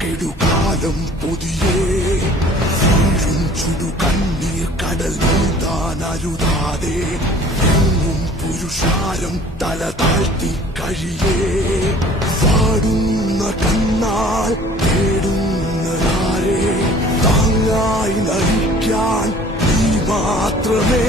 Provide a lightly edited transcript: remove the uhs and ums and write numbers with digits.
കെടുകാലം പൊതിയേ വീഴും ചുടുകണ്ണീർ കടൽ നീന്താൻ അരുതാതെ എങ്ങും പുരുഷാരം തല താഴ്ത്തി കഴിയേ വാടുന്ന കണ്ണാൽ തേടുന്നതാരെ താങ്ങായി നയിക്കാൻ നീ മാത്രമേ